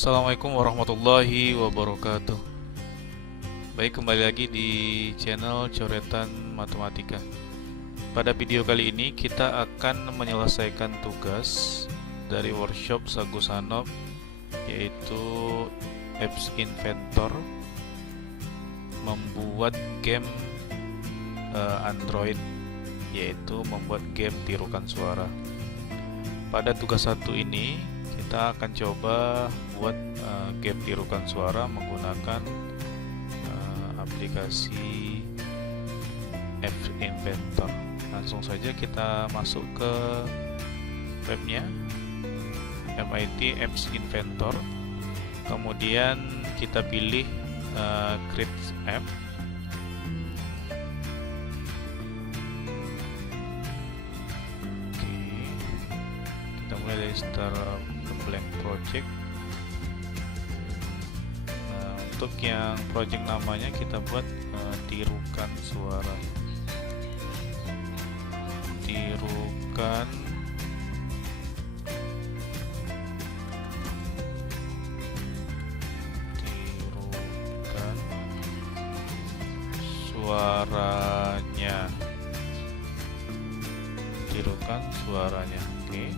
Assalamualaikum warahmatullahi wabarakatuh. Baik, kembali lagi di channel Coretan Matematika. Pada video kali ini kita akan menyelesaikan tugas dari workshop Sagusanov, yaitu Apps Inventor, membuat game Android, yaitu membuat game tirukan suara. Pada tugas satu ini kita akan coba buat game tirukan suara menggunakan aplikasi Apps Inventor. Langsung saja kita masuk ke webnya MIT Apps Inventor, kemudian kita pilih Create App. Oke, kita mulai dari start blank project. Nah, untuk yang project namanya kita buat tirukan suara. Tirukan suaranya. Tirukan suaranya. Oke.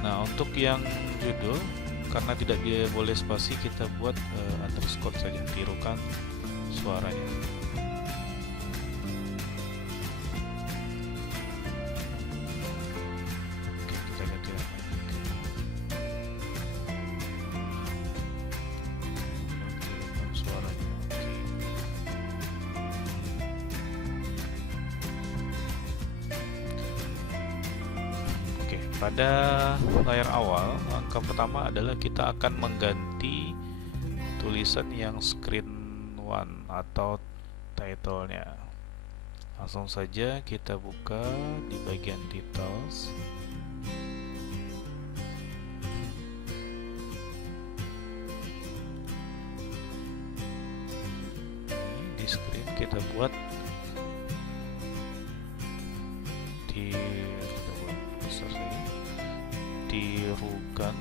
Nah, untuk yang judul, karena tidak boleh spasi, kita buat underscore saja, tirukan suaranya. Oke, kita ganti namanya. Tirukan suaranya. Oke. Pada layar awal, langkah pertama adalah kita akan mengganti tulisan yang screen 1 atau title-nya. Langsung saja kita buka di bagian details. Di screen kita buat tirukan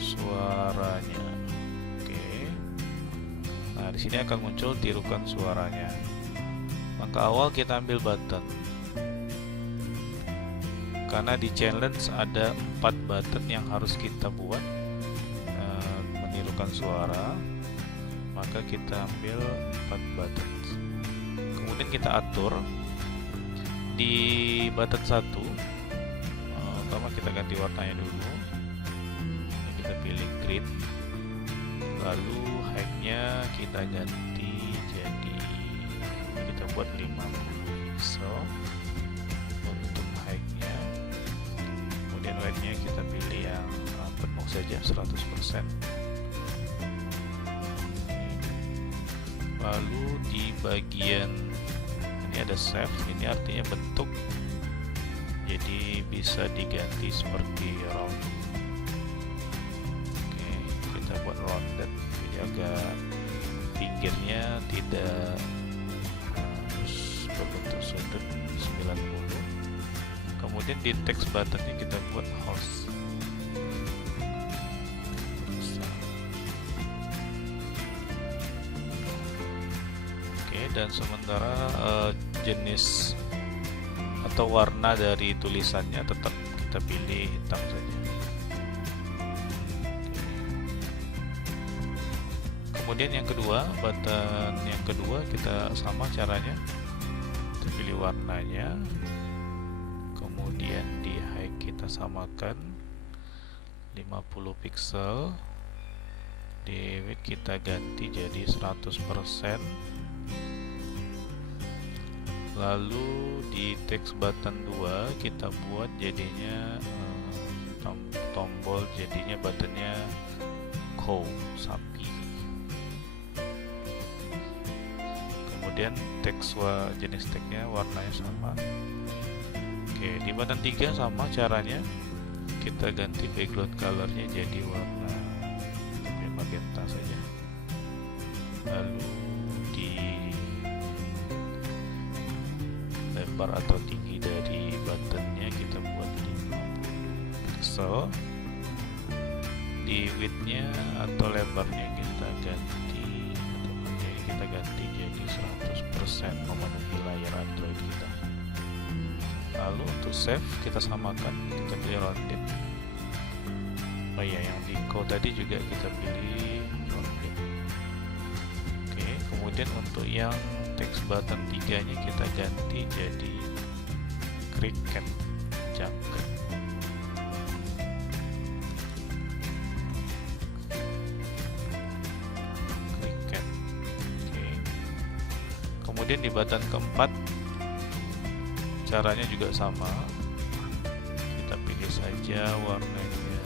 suaranya. Oke. Nah, di sini akan muncul tirukan suaranya. Langkah awal kita ambil button. Karena di challenge ada 4 button yang harus kita buat menirukan suara, maka kita ambil 4 button. Kemudian kita atur di button 1. Pertama kita ganti warnanya dulu. Kita pilih green, lalu height-nya kita ganti jadi, kita buat 50 pixel untuk height-nya. Kemudian width-nya kita pilih yang penuh saja, 100%. Lalu di bagian ini ada save, ini artinya bentuk, jadi bisa diganti seperti round. Oke, kita buat rounded, jadi agak pinggirnya tidak harus berbentuk sudut 90. Kemudian di text buttonnya kita buat horse. Oke, dan sementara jenis atau warna dari tulisannya tetap kita pilih hitam saja. Kemudian yang kedua, button yang kedua kita sama caranya, kita pilih warnanya, kemudian di height kita samakan 50 pixel, di width kita ganti jadi 100%. Lalu di text button 2 kita buat jadinya tombol, jadinya buttonnya cow, sapi. Kemudian teks jenis teksnya warnanya sama. Oke, di button 3 sama caranya, kita ganti background colornya jadi warna magenta saja. Lalu di lebar atau tinggi dari buttonnya kita buat 50 pixel. di width-nya atau lebarnya kita ganti, atau ini kita ganti jadi 100% memenuhi layar Android kita. Lalu untuk save kita samakan, kita pilih rounded. Oh iya, yang di code tadi juga kita pilih rounded. Oke, kemudian untuk yang text button 3-nya kita ganti jadi cricket, jangkrik. Cricket. Oke. Kemudian di button keempat caranya juga sama, kita pilih saja warnanya,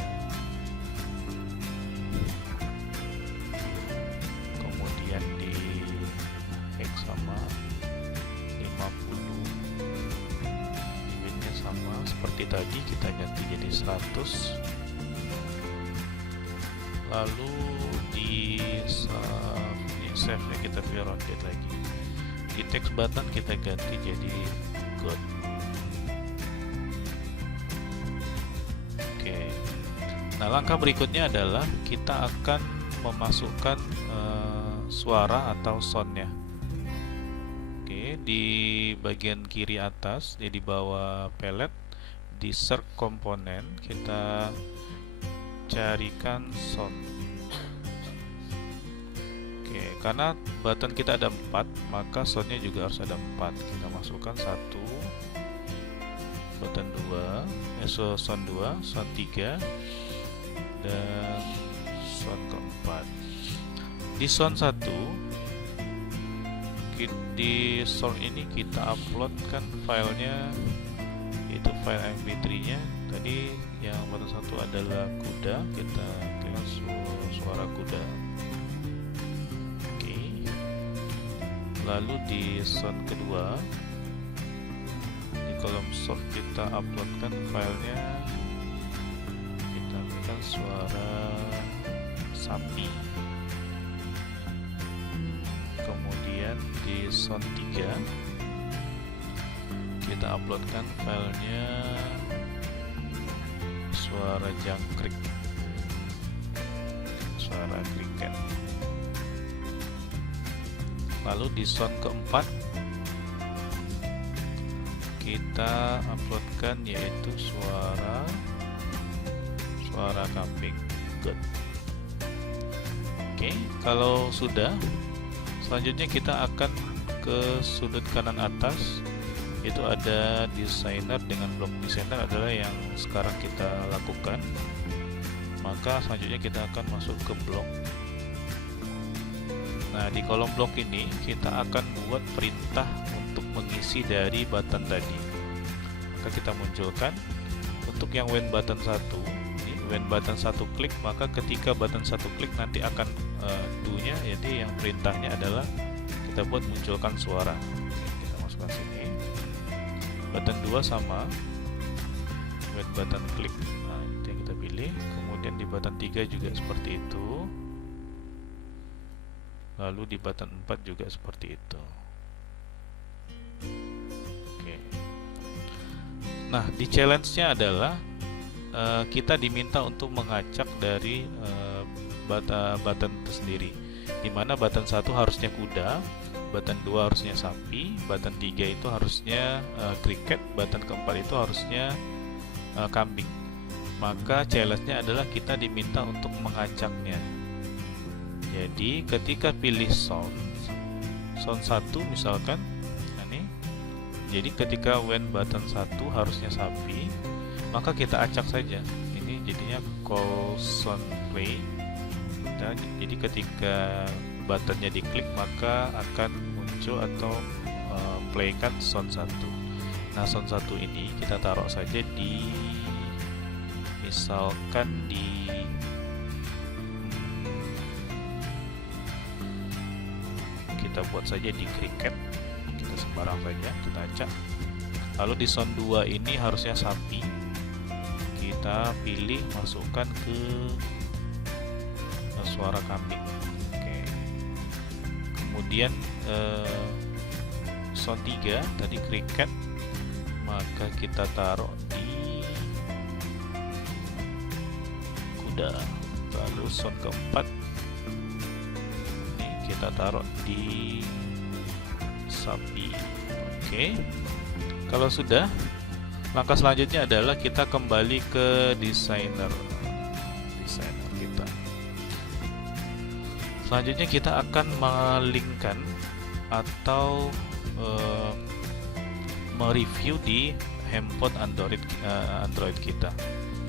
kemudian di X sama 50, width-nya sama seperti tadi, kita ganti jadi 100. Lalu di save ya, kita pilih rounded lagi. Di text button kita ganti jadi good. Oke. Nah, langkah berikutnya adalah kita akan memasukkan suara atau soundnya. Oke, di bagian kiri atas, di bawah palette, di search komponen kita carikan sound. Oke, karena button kita ada 4, maka soundnya juga harus ada 4. Kita masukkan 1, button 2, sound 2, sound 3, dan sound keempat. Di sound 1, di sound ini kita uploadkan filenya, yaitu file mp3 nya. Tadi yang button 1 adalah kuda, kita pilih suara kuda. Oke. Lalu di sound kedua, di kolom source kita uploadkan filenya, kita pilih suara sapi. Kemudian di sound 3 kita uploadkan filenya suara jangkrik, suara cricket. Lalu di sound keempat kita uploadkan yaitu suara kambing. Good. Oke, kalau sudah, selanjutnya kita akan ke sudut kanan atas, itu ada designer dengan blok designer adalah yang sekarang kita lakukan. Maka selanjutnya kita akan masuk ke blok. Nah, di kolom blok ini kita akan buat perintah untuk mengisi dari button tadi. Maka kita munculkan untuk yang when button 1, when button 1 klik, maka ketika button 1 klik nanti akan do-nya, jadi yang perintahnya adalah kita buat munculkan suara. Oke, kita masukkan sini. Button 2 sama when button klik, nah itu yang kita pilih. Kemudian di button 3 juga seperti itu, lalu di button 4 juga seperti itu. Oke. Nah, di challenge-nya adalah kita diminta untuk mengacak dari button itu sendiri, dimana button 1 harusnya kuda, button 2 harusnya sapi, button 3 itu harusnya cricket, button keempat itu harusnya kambing. Maka challenge-nya adalah kita diminta untuk mengacaknya. Jadi ketika pilih sound 1 misalkan, nah ini, jadi ketika when button 1 harusnya sapi, maka kita acak saja. Ini jadinya call sound play. Nah, jadi ketika buttonnya diklik maka akan muncul atau playkan sound 1. Nah, sound 1 ini kita taruh saja di, misalkan di kita buat saja di cricket, kita sembarang saja, kita acak. Lalu di sound 2 ini harusnya sapi, kita pilih masukkan ke suara kambing. Oke. Kemudian sound 3 tadi cricket, maka kita taruh di kuda. Lalu sound keempat ini kita taruh di sapi. Oke. Kalau sudah, langkah selanjutnya adalah kita kembali ke desainer kita. Selanjutnya kita akan melinkkan atau mereview di handphone Android kita.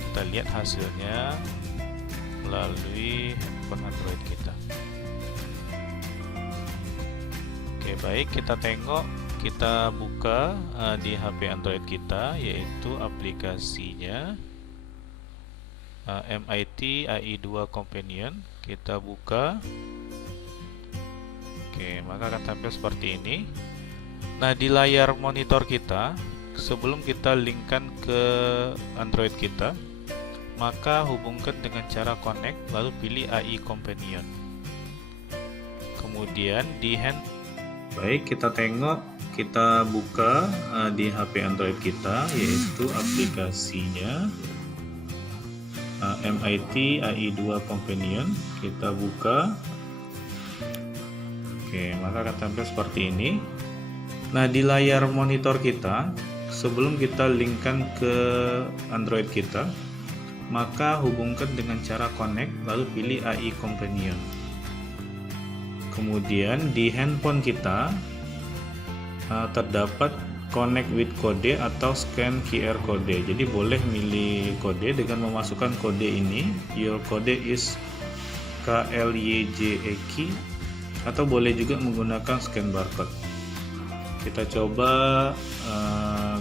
Kita lihat hasilnya melalui handphone Android kita. Oke, baik, kita tengok, kita buka di HP Android kita, yaitu aplikasinya MIT AI2 Companion. Kita buka. Oke, maka akan tampil seperti ini. Nah, di layar monitor kita, sebelum kita linkkan ke Android kita, maka hubungkan dengan cara connect, lalu pilih AI Companion. Kemudian di baik, kita tengok, kita buka di HP Android kita, yaitu aplikasinya MIT AI2 Companion. Kita buka. Oke, maka akan tampil seperti ini. Nah, di layar monitor kita, sebelum kita linkkan ke Android kita, maka hubungkan dengan cara connect, lalu pilih AI Companion. Kemudian di handphone kita terdapat connect with kode atau scan QR kode. Jadi boleh milih kode dengan memasukkan kode ini. Your code is KLYJEK, atau boleh juga menggunakan scan barcode. Kita coba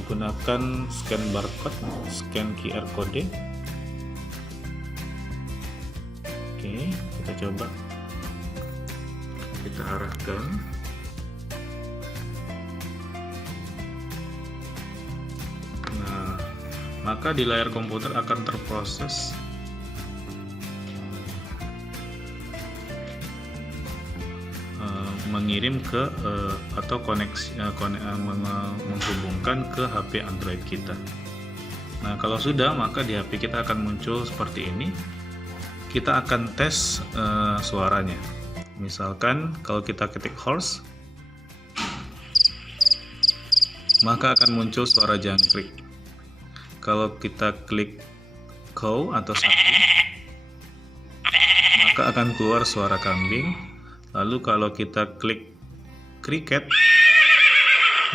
gunakan scan barcode, scan QR kode. Oke, kita coba. Kita arahkan. Nah, maka di layar komputer akan terproses mengirim ke atau koneksi menghubungkan ke HP Android kita. Nah, kalau sudah, maka di HP kita akan muncul seperti ini. Kita akan tes suaranya. Misalkan kalau kita ketik horse, maka akan muncul suara jangkrik. Kalau kita klik cow atau sapi, maka akan keluar suara kambing. Lalu kalau kita klik cricket,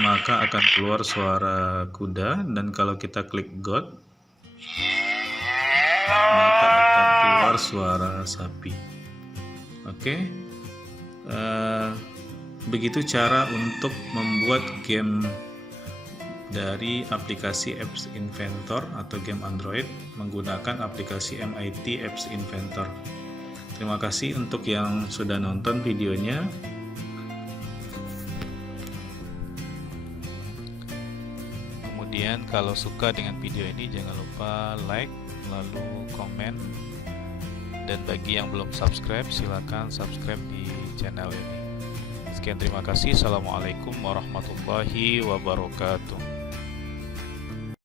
maka akan keluar suara kuda. Dan kalau kita klik goat, maka akan keluar suara sapi. Oke, begitu cara untuk membuat game dari aplikasi Apps Inventor atau game Android menggunakan aplikasi MIT Apps Inventor. Terima kasih untuk yang sudah nonton videonya. Kemudian kalau suka dengan video ini, jangan lupa like, lalu komen. Dan bagi yang belum subscribe, silakan subscribe di channel ini. Sekian, terima kasih. Assalamualaikum warahmatullahi wabarakatuh.